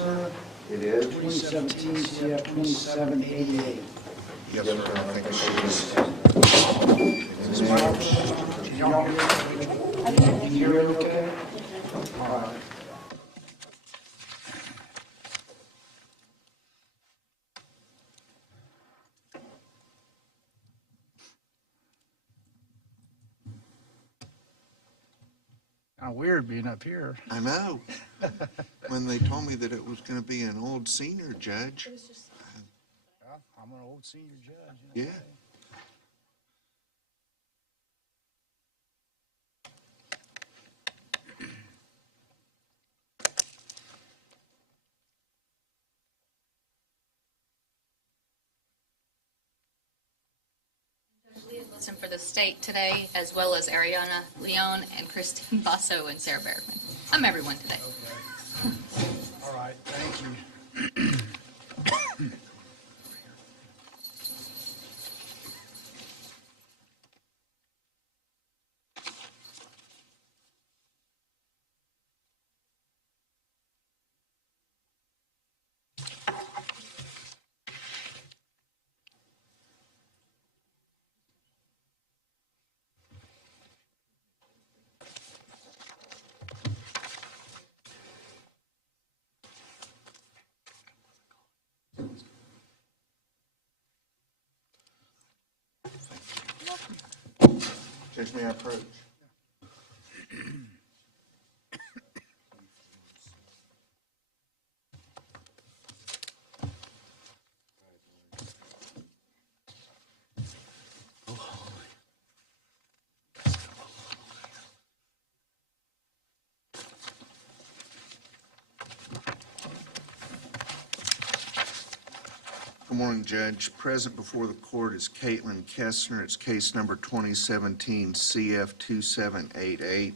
sir? It is? 2017 CF 2788. Yes, sir. I think it is. Is this Michael? Can y'all hear me? Can you hear me okay? All right. Kind of weird being up here. I know. When they told me that it was going to be an old senior judge. Yeah, I'm an old senior judge. Yeah. Listen for the state today, as well as Ariana Leon and Christine Basso and Sarah Bergman. I'm everyone today. All right, thank you. Judge, may I approach? Good morning, Judge. Present before the court is Caitlin Kessner. It's case number 2017 CF 2788.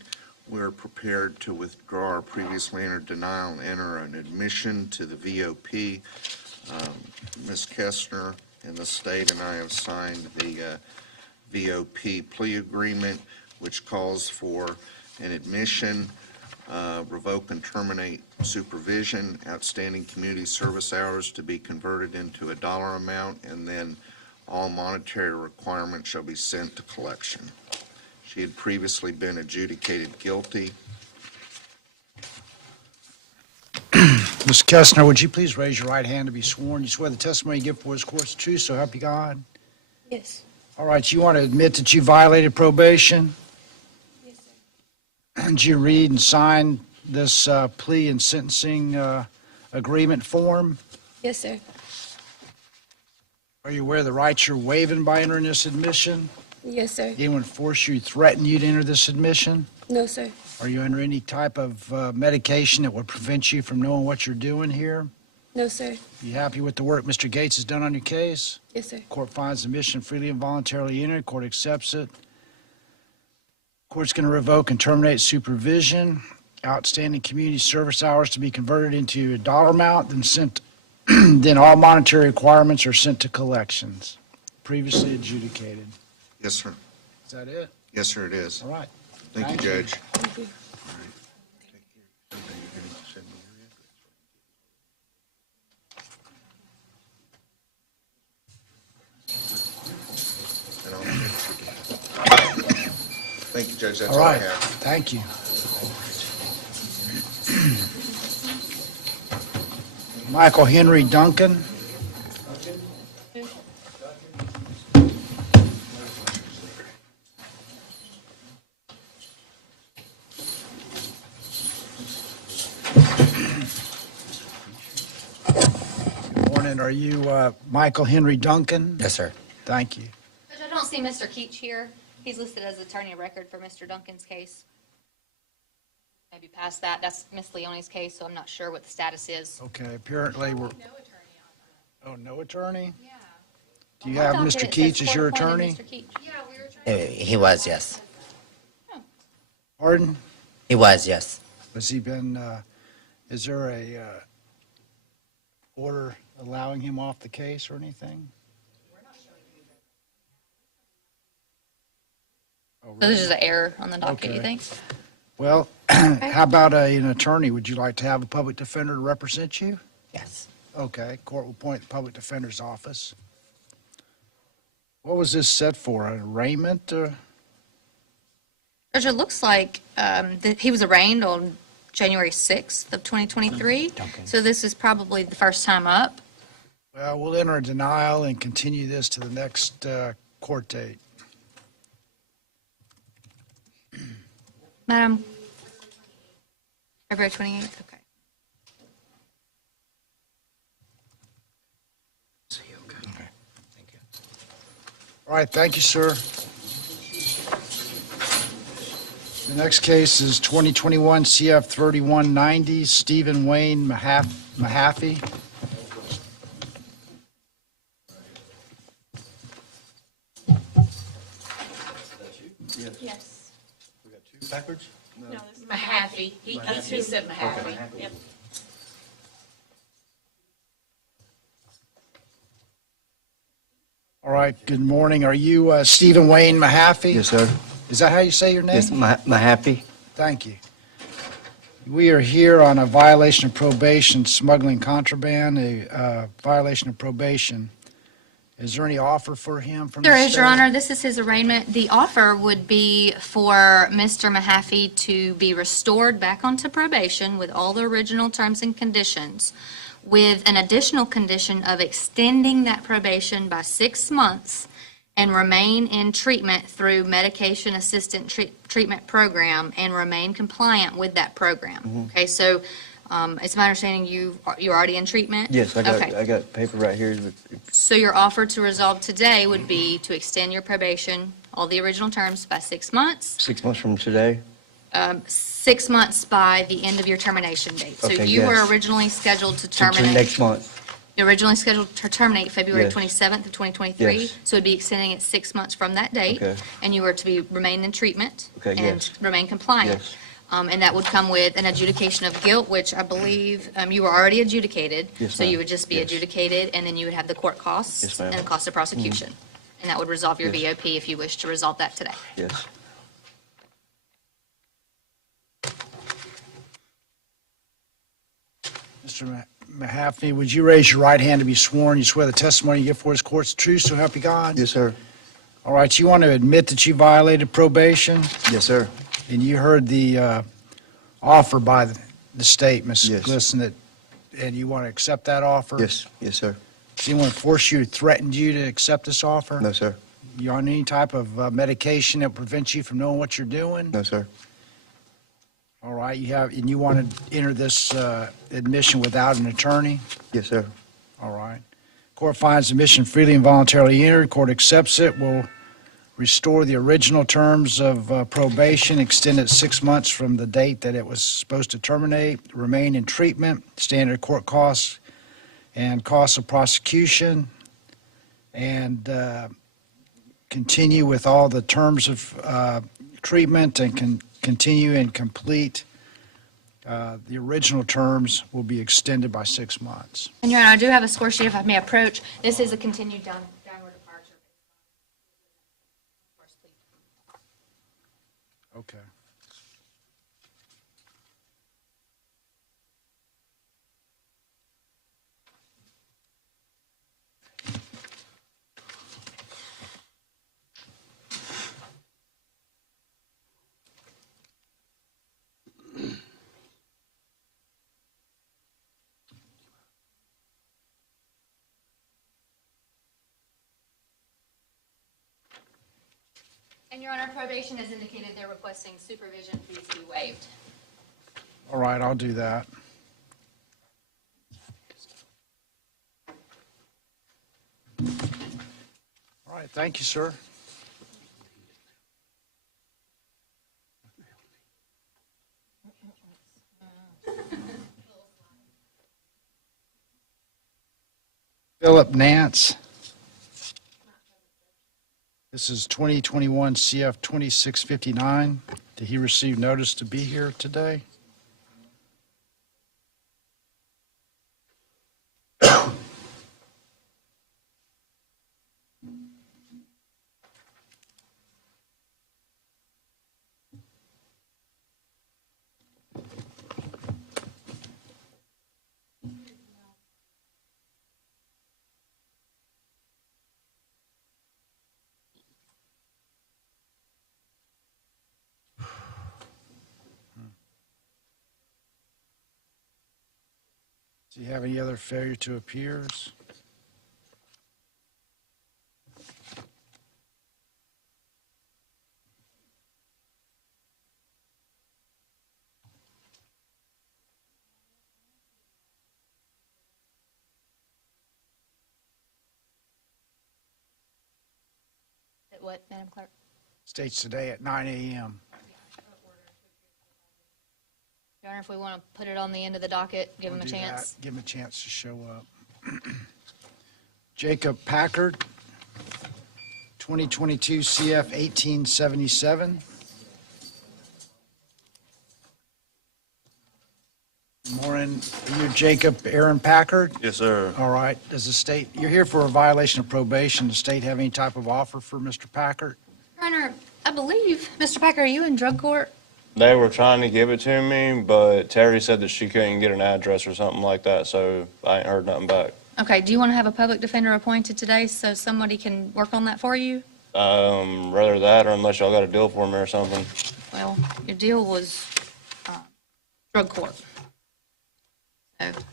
We're prepared to withdraw our previously entered denial and enter an admission to the VOP. Ms. Kessner and the state and I have signed the VOP plea agreement, which calls for an admission, revoke and terminate supervision, outstanding community service hours to be converted into a dollar amount, and then all monetary requirements shall be sent to collection. She had previously been adjudicated guilty. Ms. Kessner, would you please raise your right hand to be sworn? You swear the testimony you give before this court is true, so help you God? Yes. All right, you want to admit that you violated probation? Yes, sir. Did you read and sign this plea and sentencing agreement form? Yes, sir. Are you aware of the rights you're waiving by entering this admission? Yes, sir. Did anyone force you, threaten you to enter this admission? No, sir. Are you under any type of medication that would prevent you from knowing what you're doing here? No, sir. You happy with the work Mr. Gates has done on your case? Yes, sir. Court finds the admission freely and voluntarily entered. Court accepts it. Court's going to revoke and terminate supervision. Outstanding community service hours to be converted into a dollar amount, then sent. Then all monetary requirements are sent to collections. Previously adjudicated. Yes, sir. Is that it? Yes, sir, it is. All right. Thank you, Thank you. Judge. Thank you. Thank you, Judge. That's All all I right. have. Thank you. Michael Henry Duncan. Good morning. Are you Michael Henry Duncan? Yes, sir. Thank you. Judge, I don't see Mr. Keach here. He's listed as attorney of record for Mr. Duncan's case. Maybe past that. That's Miss Leone's case, so I'm not sure what the status is. Okay, apparently we're... Oh, no attorney? Yeah. Do you have Mr. Keach as your attorney? Yeah, we were trying. He was, yes. Pardon? He was, yes. Has he been, is there a order allowing him off the case or anything? Oh, So really? this is an error on the docket, you Okay. think? Well, how about an attorney? Would you like to have a public defender to represent you? Yes. Okay, court will appoint the public defender's office. What was this set for, an arraignment? Judge, it looks like that he was arraigned on January 6th of 2023. Duncan. So this is probably the first time up. Well, we'll enter a denial and continue this to the next court date. Madam? February 28th, okay. Okay. Thank you. All right, thank you, sir. The next case is 2021 CF 3190, Stephen Wayne Mahaffey. Yes. We got two Packards? No, this is Mahaffey. He said Mahaffey. Yep. All right, good morning. Are you Stephen Wayne Mahaffey? Yes, sir. Is that how you say your name? Yes, Mahaffey. Thank you. We are here on a violation of probation, smuggling contraband, a violation of probation. Is there any offer for him from the There state? is, Your Honor. This is his arraignment. The offer would be for Mr. Mahaffey to be restored back onto probation with all the original terms and conditions, with an additional condition of extending that probation by 6 months and remain in treatment through medication assistant treatment program and remain compliant with that program. Okay, so it's my understanding you're already in treatment? Yes, Okay. I got paper right here. So your offer to resolve today would be to extend your probation, all the original terms, by 6 months, 6 months from today. 6 months by the end of your termination date. So Okay, you were yes. originally scheduled to To terminate. next month. You're originally scheduled to terminate February Yes. 27th of 2023. Yes. So it'd be extending it 6 months from that date. Okay. And you were to remain in treatment. Okay, And yes. remain compliant. Yes. And that would come with an adjudication of guilt, which I believe you were already adjudicated. Yes, So you ma'am. would just be Yes. adjudicated, and then you would have the court costs. Yes, ma'am. And the cost of prosecution. And that would resolve your Yes. VOP if you wish to resolve that today. Yes. Mr. Mahaffey, would you raise your right hand to be sworn? You swear the testimony you give for this court's the truth, so help you God? Yes, sir. All right, you want to admit that you violated probation? Yes, sir. And you heard the offer by the state, Ms. Yes. Glisson, and you want to accept that offer? Yes, yes, sir. Does anyone force you, threatened you to accept this offer? No, sir. You on any type of medication that prevents you from knowing what you're doing? No, sir. All right, and you want to enter this admission without an attorney? Yes, sir. All right. Court finds admission freely and voluntarily entered. Court accepts it. Will restore the original terms of probation, extend it 6 months from the date that it was supposed to terminate, remain in treatment, standard court costs and costs of prosecution, and continue with all the terms of treatment and continue and complete. The original terms will be extended by 6 months. And Your Honor, I do have a score sheet if I may approach. This is a continued downward departure. Okay. And Your Honor, probation has indicated they're requesting supervision fees be waived. All right, I'll do that. All right, thank you, sir. Philip Nance. This is 2021 CF 2659. Did he receive notice to be here today? Do you have any other failure to appears? What, Madam Clerk? States today at 9 a.m. Your Honor, if we want to put it on the end of the docket, give him a We'll do that. chance. Give him a chance to show up. Jacob Packard, 2022 CF 1877. Good morning. Are you Jacob Aaron Packard? Yes, sir. All right. Does the state, you're here for a violation of probation. Does the state have any type of offer for Mr. Packard? Your Honor, I believe, Mr. Packard, are you in drug court? They were trying to give it to me, but Terry said that she couldn't get an address or something like that, so I ain't heard nothing back. Okay, do you want to have a public defender appointed today so somebody can work on that for you? Rather that or unless y'all got a deal for me or something. Well, your deal was drug court. So, you want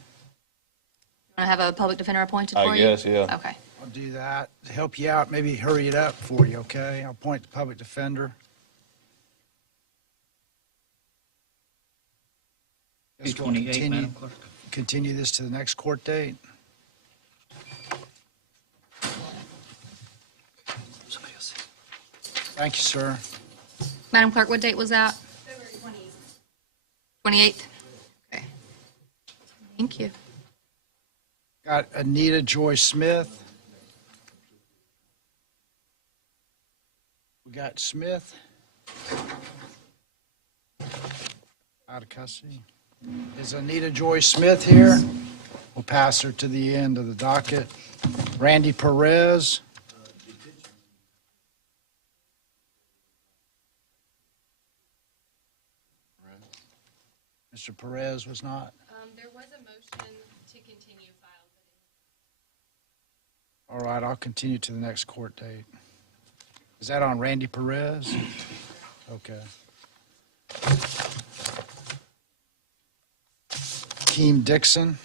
to have a public defender appointed for I you? guess, yeah. Okay. I'll do that to help you out, maybe hurry it up for you, okay? I'll appoint the public defender. Guess we'll 228, Madam Clerk. continue this to the next court date. Somebody else. Thank you, sir. Madam Clerk, what date was that? February 28th. 28th? Okay. Thank you. Got Anita Joy Smith. We got Smith. Out of custody. Is Anita Joy Smith here? We'll pass her to the end of the docket. Randy Perez. Mr. Perez was not. There was a motion to continue filed. All right, I'll continue to the next court date. Is that on Randy Perez? Okay. Akeem Dixon.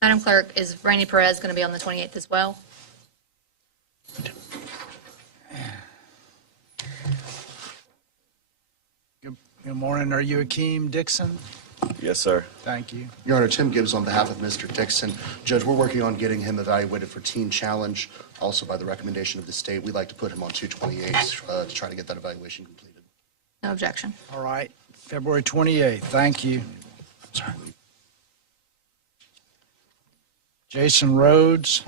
Madam Clerk, is Randy Perez going to be on the 28th as well? Good morning. Are you Akeem Dixon? Yes, sir. Thank you. Your Honor, Tim Gibbs on behalf of Mr. Dixon. Judge, we're working on getting him evaluated for teen challenge. Also, by the recommendation of the state, we'd like to put him on 228 to try to get that evaluation completed. No objection. All right, February 28th. Thank you. Sorry. Jason Rhodes.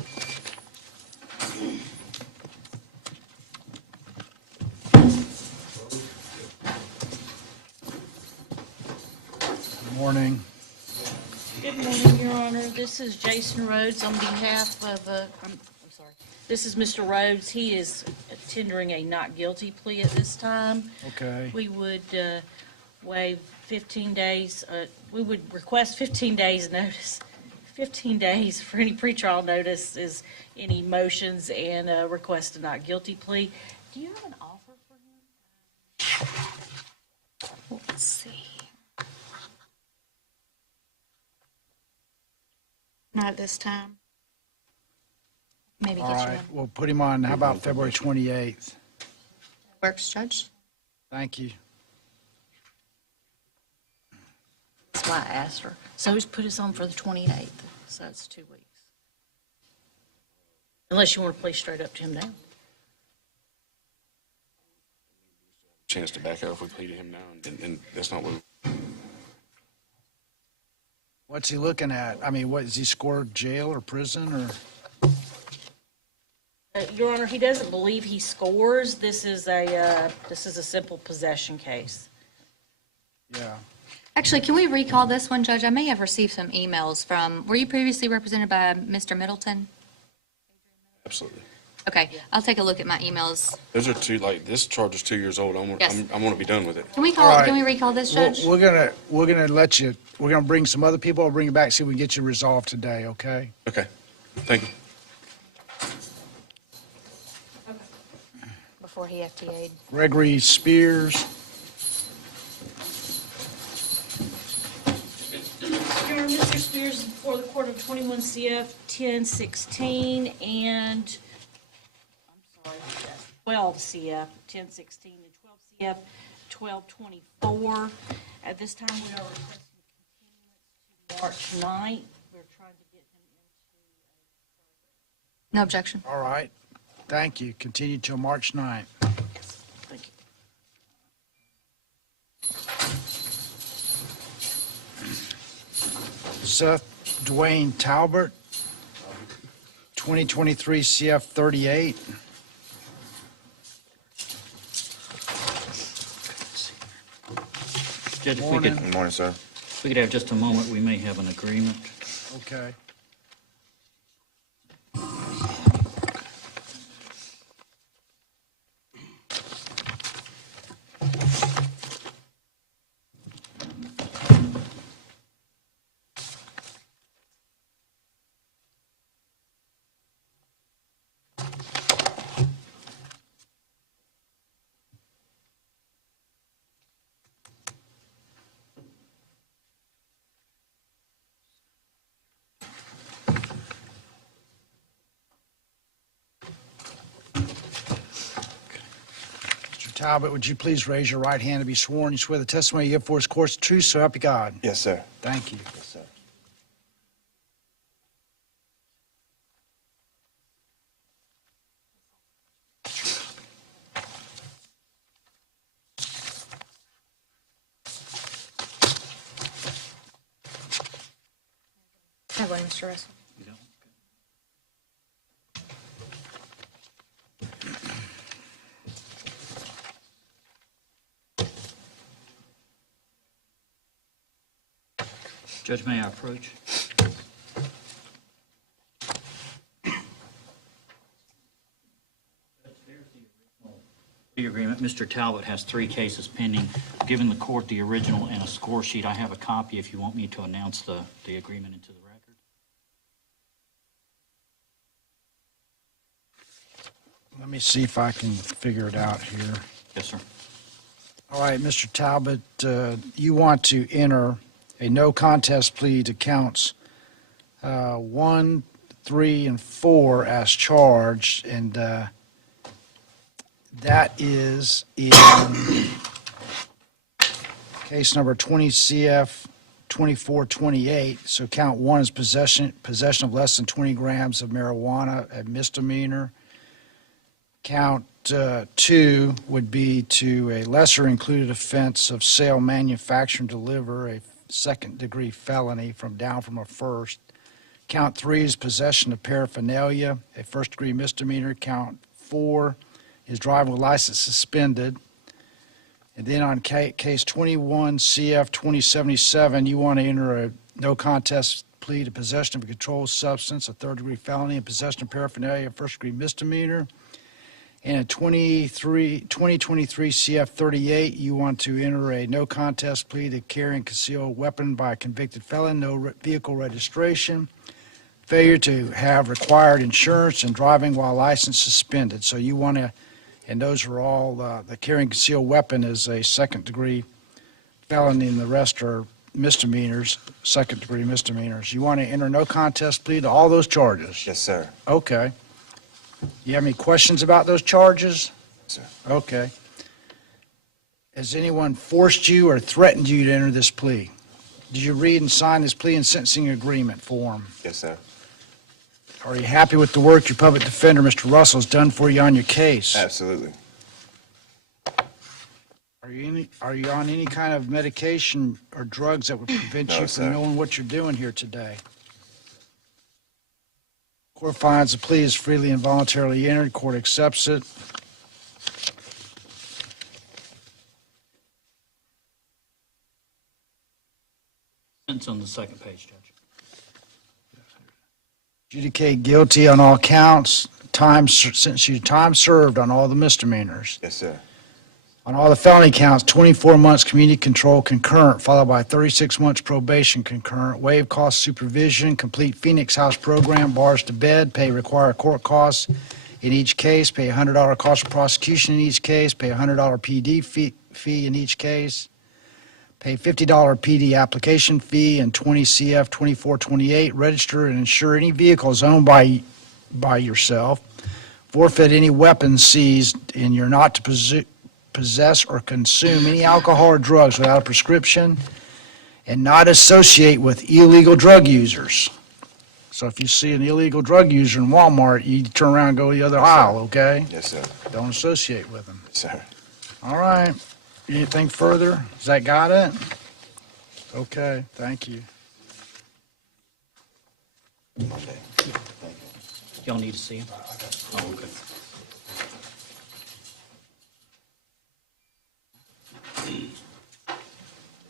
Good morning. Good morning, Your Honor. This is Jason Rhodes on behalf of, I'm sorry. This is Mr. Rhodes. He is tendering a not guilty plea at this time. Okay. We would waive 15 days, we would request 15 days notice. 15 days for any pretrial notice is any motions and a request a not guilty plea. Do you have an offer for him? Let's see. Not at this time. Maybe All get you right, one. we'll put him on, how about February 28th? Works, Judge? Thank you. That's why I asked her. So he's put us on for the 28th, so it's 2 weeks. Unless you want to play straight up to him now. Chance to back out if we plea to him now, and that's not what. What's he looking at? I mean, what, is he scored jail or prison or? Your Honor, he doesn't believe he scores. This is a simple possession case. Yeah. Actually, can we recall this one, Judge? I may have received some emails from, were you previously represented by Mr. Middleton? Absolutely. Okay, I'll take a look at my emails. Those are two, like, this charge is 2 years old. Yes. I want to be done with it. Can we All call, right. can we recall this, Judge? We're gonna let you, we're gonna bring some other people, I'll bring you back, see if we can get you resolved today, okay? Okay. Thank you. before he FTA'd. Gregory Spears, Your Honor, Mr. Spears is before the court of 21 CF 1016 and, I'm sorry, that's 12 CF 1016 and 12 CF 1224. At this time, we are requesting continuance to March 9th. We're trying to get him into No objection. all right. Thank you. Continue till March 9th. Thank you. Seth Dwayne Talbert, 2023 CF 38. Judge, if we Morning. could, Good morning, sir. if we could have just a moment, we may have an agreement. Okay. Mr. Talbot, would you please raise your right hand to be sworn? You swear the testimony you give for this court is true, so help you God. Yes, sir. Thank you. Yes, sir. Have one, Mr. Russell. You don't? Judge, may I approach? The agreement, Mr. Talbot has 3 cases pending. Given the court the original and a score sheet, I have a copy if you want me to announce the agreement into the record. Let me see if I can figure it out here. Yes, sir. All right, Mr. Talbot, you want to enter a no contest plea to counts 1, 3, and 4 as charged, and that is in case number 20 CF 2428. So count 1 is possession of less than 20 grams of marijuana, a misdemeanor. Count 2 would be to a lesser included offense of sale, manufacture, and deliver, a second-degree felony from a first. Count 3 is possession of paraphernalia, a first-degree misdemeanor. Count 4 is driving with license suspended. And then on case 21 CF 2077, you want to enter a no contest plea to possession of a controlled substance, a third-degree felony, and possession of paraphernalia, a first-degree misdemeanor. And in 2023 CF 38, you want to enter a no contest plea to carrying concealed weapon by a convicted felon, no vehicle registration, failure to have required insurance, and driving while license suspended. So you want to, and those are all, the carrying concealed weapon is a second-degree felony, and the rest are misdemeanors, second-degree misdemeanors. You want to enter no contest plea to all those charges? Yes, sir. Okay. You have any questions about those charges? Sir. Okay. Has anyone forced you or threatened you to enter this plea? Did you read and sign this plea and sentencing agreement form? Yes, sir. Are you happy with the work your public defender, Mr. Russell, has done for you on your case? Absolutely. Are you on any kind of medication or drugs that would prevent No, you sir. from knowing what you're doing here today? Court finds the plea is freely and voluntarily entered. Court accepts it. Sentence on the second page, Judge. Adjudicate guilty on all counts. Time served on all the misdemeanors. Yes, sir. On all the felony counts, 24 months community control concurrent, followed by 36 months probation concurrent, waive cost supervision, complete Phoenix House program, bars to bed, pay required court costs, in each case, pay $100 cost of prosecution in each case, pay $100 PD fee in each case, pay $50 PD application fee and 20 CF 2428, register and insure any vehicles owned by yourself, forfeit any weapons seized, and you're not to possess or consume any alcohol or drugs without a prescription, and not associate with illegal drug users. So if you see an illegal drug user in Walmart, you turn around and go the other aisle, okay? Yes, sir. Don't associate with them. Yes, sir. All right. Anything further? Has that got it? Okay, thank you. Y'all need to see him? Oh, okay.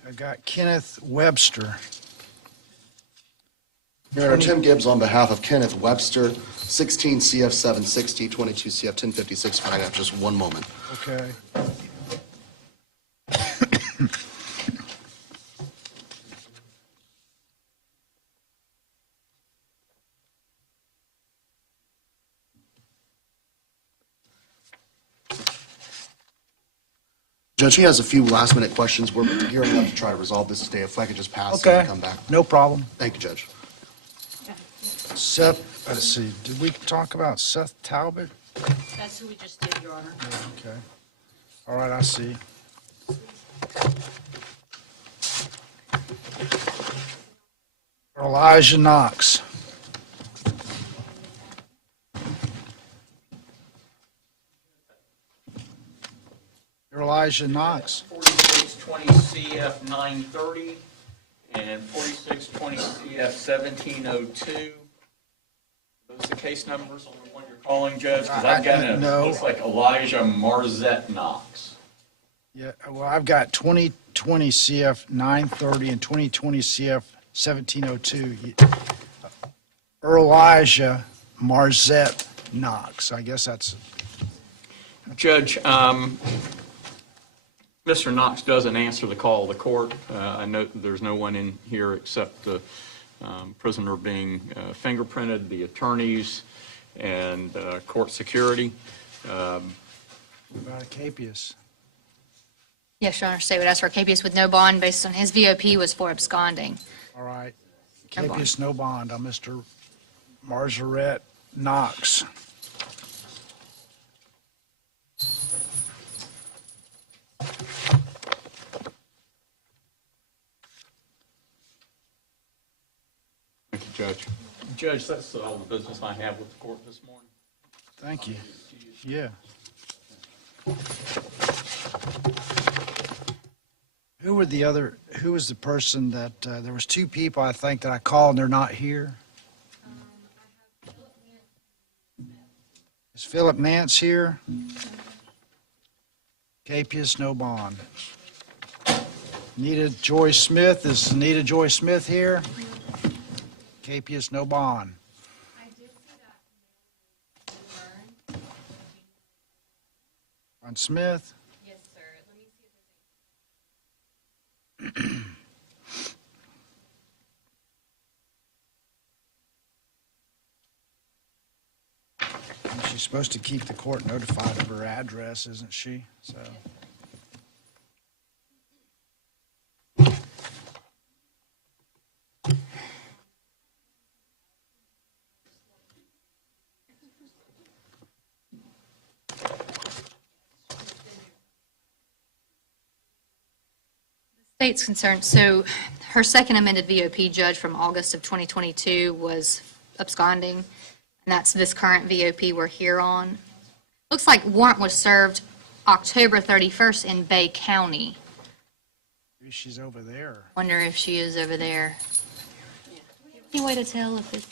I got Kenneth Webster. Your Honor, Tim Gibbs on behalf of Kenneth Webster, 16 CF 760, 22 CF 1056. If I have just one moment. Okay. Judge, he has a few last-minute questions. We're gearing up to try to resolve this today. If I could just pass Okay. and come back. No problem. Thank you, Judge. Seth, let's see, did we talk about Seth Talbert? That's who we just did, Your Honor. Okay. All right, I see. Elijah Knox. Elijah Knox. 4620 CF 930 and 4620 CF 1702. Those the case numbers on the one you're calling, Judge? Because I've got a, No. looks like Elijah Marzette Knox. Yeah, well, I've got 2020 CF 930 and 2020 CF 1702. Elijah Marzette Knox. I guess that's, Judge, Mr. Knox doesn't answer the call of the court. I note that there's no one in here except the prisoner being fingerprinted, the attorneys, and court security. about Acapius. Yes, Your Honor, State would ask for Akeem with no bond based on his VOP was for absconding. All right. No bond. Acapius, no bond on Mr. Marzette Knox. Thank you, Judge. Judge, that's all the business I have with the court this morning. Thank you. Yeah. Who was the person that, there was two people, I think, that I called and they're not here? Is Philip Nance here? Capius, no bond. Anita Joy Smith, is Anita Joy Smith here? Capius, no bond. On Smith? Yes, sir. Let me see if there's She's supposed to keep the court notified of her address, isn't she? So. State's concerned, so her second amended VOP, Judge, from August of 2022 was absconding, and that's this current VOP we're here on. Looks like warrant was served October 31st in Bay County. Maybe she's over there. Wonder if she is over there. Any way to tell if it's...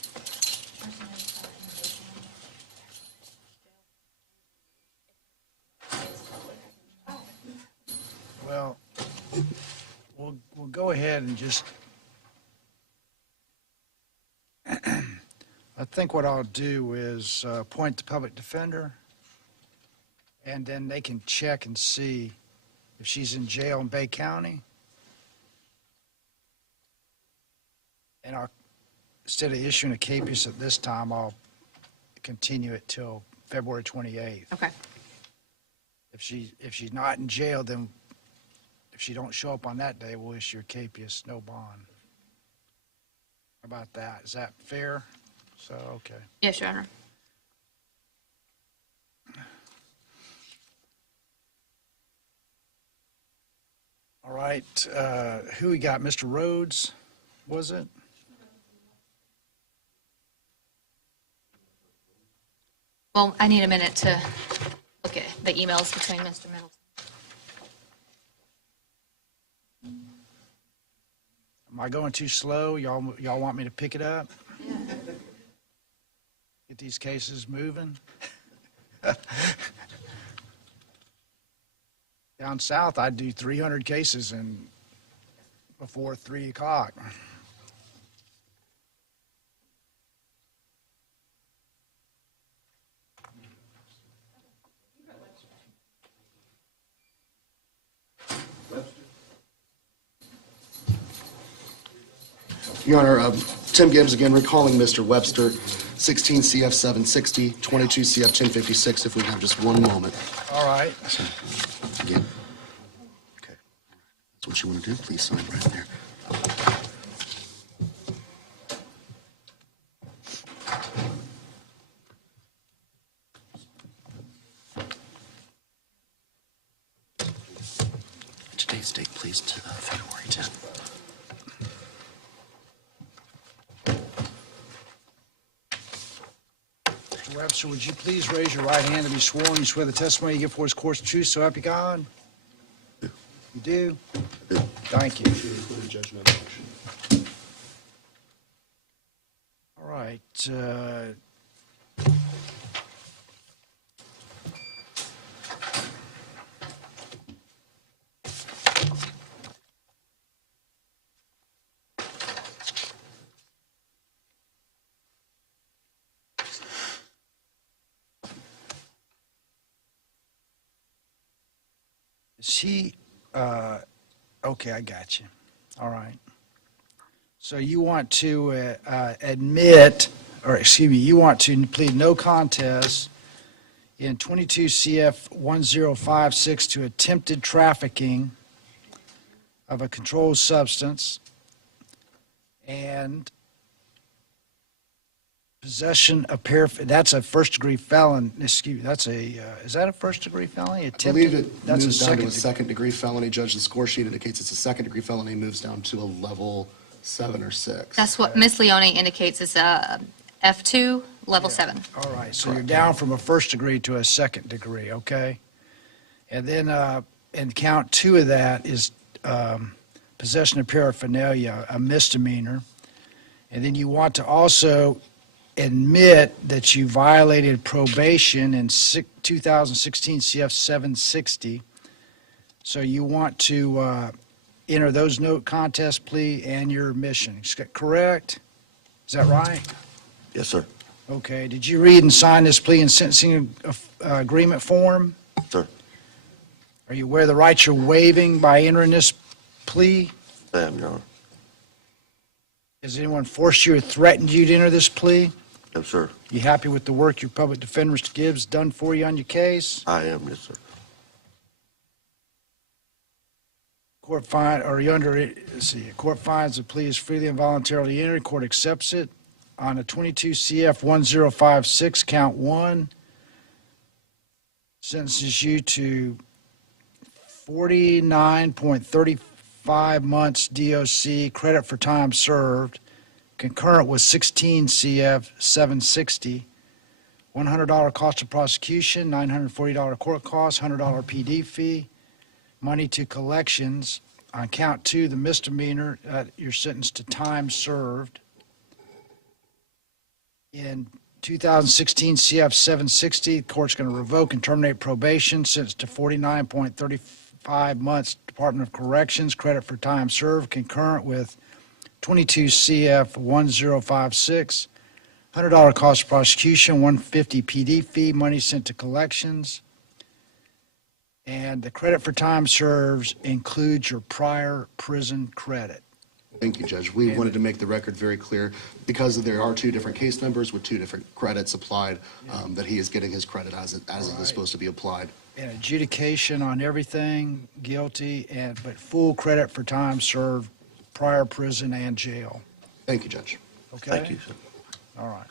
Well, we'll go ahead and just, I think what I'll do is appoint the public defender, and then they can check and see if she's in jail in Bay County. And instead of issuing a capious at this time, I'll continue it till February 28th. Okay. If she's not in jail, then if she don't show up on that day, we'll issue a capias, no bond. How about that? Is that fair? So, okay. Yes, Your Honor. All right, who we got? Mr. Rhodes, was it? Well, I need a minute to look at the emails between Mr. Middleton. Am I going too slow? Y'all want me to pick it up? Get these cases moving? Down south, I'd do 300 cases before 3 o'clock. Your Honor, Tim Gibbs again, recalling Mr. Webster, 16 CF 760, 22 CF 1056, if we have just one moment. All right. Again. Okay. That's what you want to do. Please sign right there. Today's date, please, to February 10th. Mr. Webster, would you please raise your right hand to be sworn? You swear the testimony you give for is course of truth, so help you God? You do? Thank you. All right. Is he, okay, I got you. All right. So you want to admit, or excuse me, you want to plead no contest in 22 CF 1056 to attempted trafficking of a controlled substance and possession of that's a first-degree felon, excuse me, that's a, is that a first-degree felony? I believe it That's moves down to a second-degree. second-degree felony. Judge, the score sheet indicates it's a second-degree felony, moves down to a level 7 or 6. That's what Ms. Leone indicates is a F2, level Yeah. 7. All right, so you're down from a first degree to a second degree, okay? And then, and count 2 of that is possession of paraphernalia, a misdemeanor. And then you want to also admit that you violated probation in 2016 CF 760. So you want to enter those no contest plea and your admission, correct? Is that right? Yes, sir. Okay, did you read and sign this plea and sentencing agreement form? Sir. Are you aware of the rights you're waiving by entering this plea? I am, Your Honor. Has anyone forced you or threatened you to enter this plea? No, sir. You happy with the work your public defender, Mr. Gibbs, done for you on your case? I am, yes, sir. Court find, or you under, let's see, court finds the plea is freely and voluntarily entered, court accepts it. On a 22 CF 1056, count 1, sentences you to 49.35 months DOC, credit for time served, concurrent with 16 CF 760, $100 cost of prosecution, $940 court cost, $100 PD fee, money to collections. On count 2, the misdemeanor, you're sentenced to time served. In 2016 CF 760, the court's going to revoke and terminate probation, sentenced to 49.35 months Department of Corrections, credit for time served, concurrent with 22 CF 1056, $100 cost of prosecution, $150 PD fee, money sent to collections. And the credit for time served includes your prior prison credit. Thank you, Judge. We wanted to make the record very clear, because there are two different case numbers with two different credits applied, that he is getting his credit as it is supposed to be applied. And adjudication on everything, guilty, but full credit for time served prior prison and jail. Thank you, Judge. Okay? Thank you, sir. All right.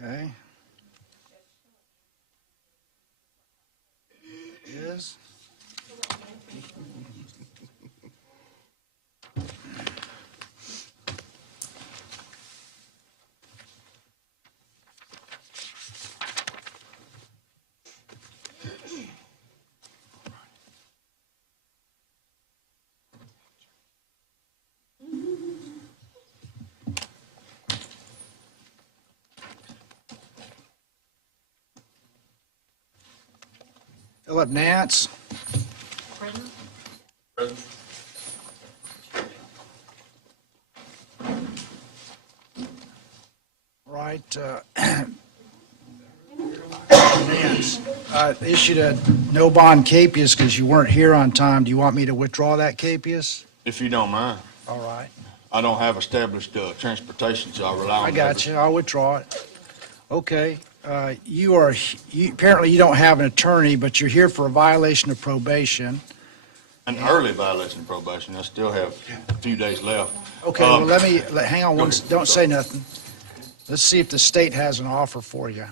Okay. Yes. Philip Nance. Present? Right. Nance, issued a no bond capias because you weren't here on time. Do you want me to withdraw that capias? If you don't mind. All right. I don't have established transportation, so I rely on. I got you. I'll withdraw it. Okay. Apparently you don't have an attorney, but you're here for a violation of probation. An early violation of probation. I still have a few days left. Okay, well, hang on don't say nothing. Let's see if the state has an offer for you.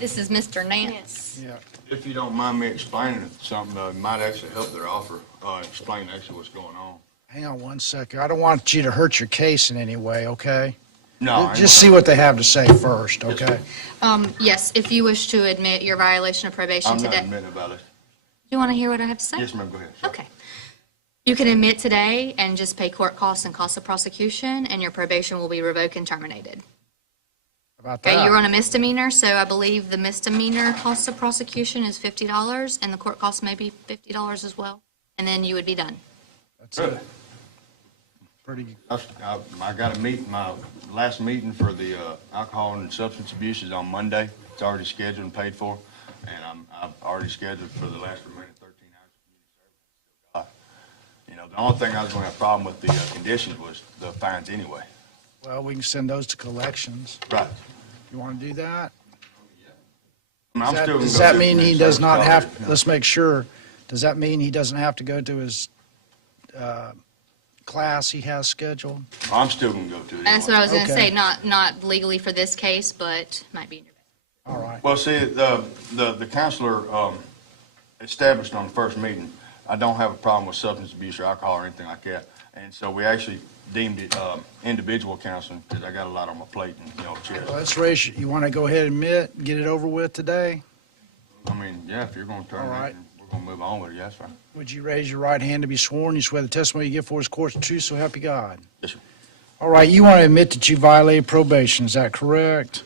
This is Mr. Nance. Yeah. If you don't mind me explaining something, it might actually help their offer, explain actually what's going on. Hang on one second. I don't want you to hurt your case in any way, okay? No. Just see what they have to say first, okay? Yes, if you wish to admit your violation of probation I'm not today. admitting about it. You want to hear what I have to say? Yes, ma'am, go ahead. Okay. You can admit today and just pay court costs and costs of prosecution, and your probation will be revoked and terminated. About Okay, that. you're on a misdemeanor, so I believe the misdemeanor cost of prosecution is $50, and the court cost may be $50 as well, and then you would be done. That's it. Pretty, I got a meeting, my last meeting for the alcohol and substance abuse is on Monday. It's already scheduled and paid for, and I've already scheduled for the last remaining 13 hours of community service. You know, the only thing I was going to have a problem with the conditions was the fines anyway. well, we can send those to collections. Right. You want to do that? I mean, I'm still gonna Does go that through mean he community does service not probably, have, you know. let's make sure, does that mean he doesn't have to go to his class he has scheduled? I'm still going to go to it. That's what I was going to Okay. say, not legally for this case, but might be in your best. All right. Well, see, the counselor established on the first meeting, I don't have a problem with substance abuse or alcohol or anything like that. And so we actually deemed it individual counseling because I got a lot on my plate and, you know, chest. Well, let's raise, you want to go ahead and admit, get it over with today? I mean, yeah, if you're going to turn All it, right. then we're going to move on with it, yeah, that's fine. Would you raise your right hand to be sworn? You swear the testimony you give for his court is true, so help you God. Yes, sir. All right, you want to admit that you violated probation, is that correct?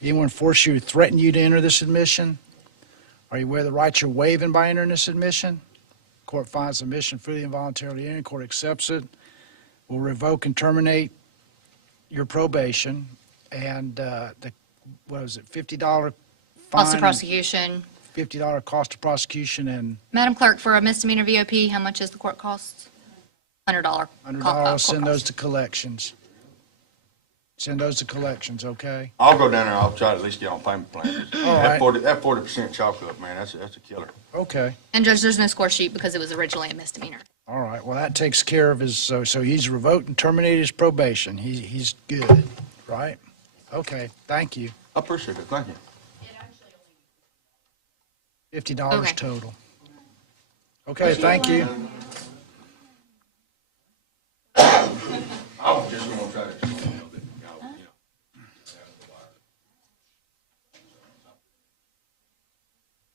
Anyone force you or threaten you to enter this admission? Are you aware of the rights you're waiving by entering this admission? Court finds admission freely and voluntarily in, court accepts it, will revoke and terminate your probation, and what was it, $50 fine? Cost of prosecution. $50 cost of prosecution and Madam Clerk, for a misdemeanor VOP, how much is the court cost? $100. $100, send those to collections. Send those to collections, okay? I'll go down there, I'll try to at least get on payment plan. All right. That 40% chalk up, man, that's a killer. Okay, And Judge, there's no score sheet because it was originally a misdemeanor. all right, well, that takes care of his, so he's revoked and terminated his probation. He's good, right? Okay, thank you. I appreciate it, thank you. $50 Okay. total. Okay, thank you. I was just going to try to explain, you know, that, you know.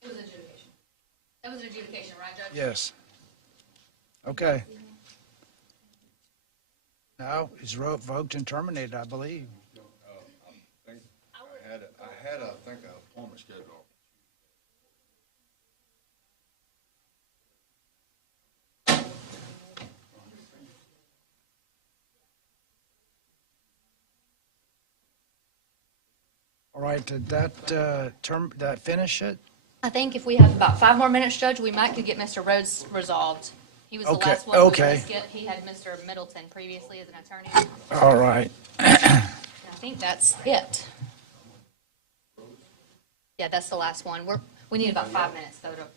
It was adjudication. That was adjudication, right, Judge? Yes. Okay. No, he's revoked and terminated, I believe. I think I had a currently scheduled. All right, did that finish it? I think if we have about 5 more minutes, Judge, we might could get Mr. Rhodes resolved. He was the Okay, last one. we were okay. gonna skip. He had Mr. Middleton previously as an attorney. All right. I think that's it. Yeah, that's the last one. We need about 5 minutes, though, to